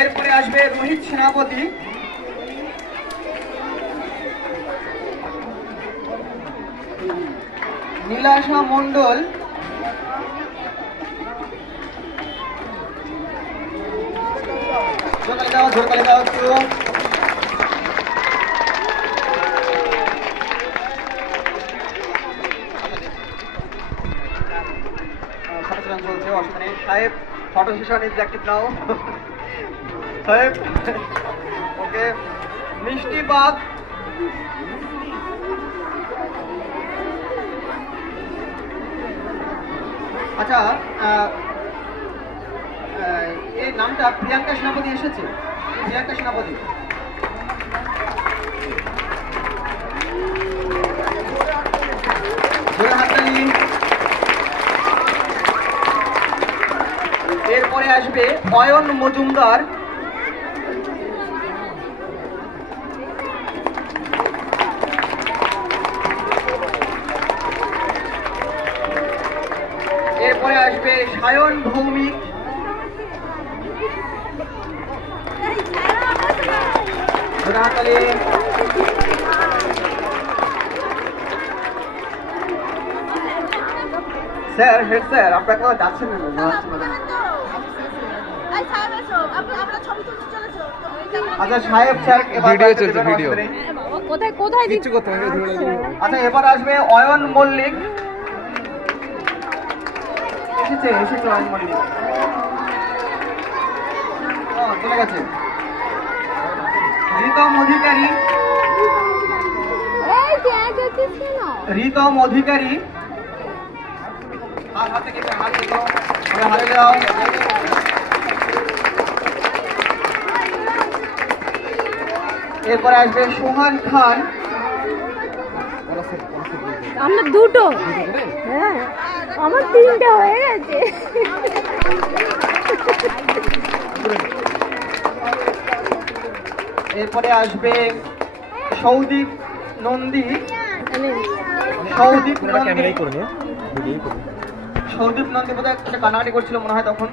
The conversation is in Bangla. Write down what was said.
এরপরে আসবে রোহিত সেনাপতি, নীলাশা মণ্ডল, ঝোরকালে দাও একটু। চলছে অসুবিধা নেই। সাহেব ফটো সেশন ইজ অ্যাক্টিভ নাও। সাহেব ওকে। মিষ্টি বাদ, আচ্ছা এই নামটা প্রিয়াঙ্কা সেনাপতি এসেছে। প্রিয়াঙ্কা সেনাপতি হাততালি। এরপরে আসবে অয়ন মজুমদার, এরপরে আসবে সায়ন ভৌমিক, হাততালি। স্যার হেড স্যার আপনার কোথাও যাচ্ছেন না? আচ্ছা সাহেব স্যার ভিডিও চলছে, ভিডিও কোথায় কোথায় কিছু করতে হবে। আচ্ছা এবার আসবে অয়ন মল্লিক, এসেছে অয়ন মল্লিক, চলে গেছে। রিতম অধিকারী, রিতম অধিকারী, হাতে দাও, হাতে দাও। এরপরে আসবে সোহান খান, আমরা দুটো, হ্যাঁ আমার তিনটে হয়ে গেছে। এরপরে আসবে সৌদীপ নন্দী, সৌদীপ নন্দী বোধহয় কান্নাকাটি করছিল মনে হয় তখন।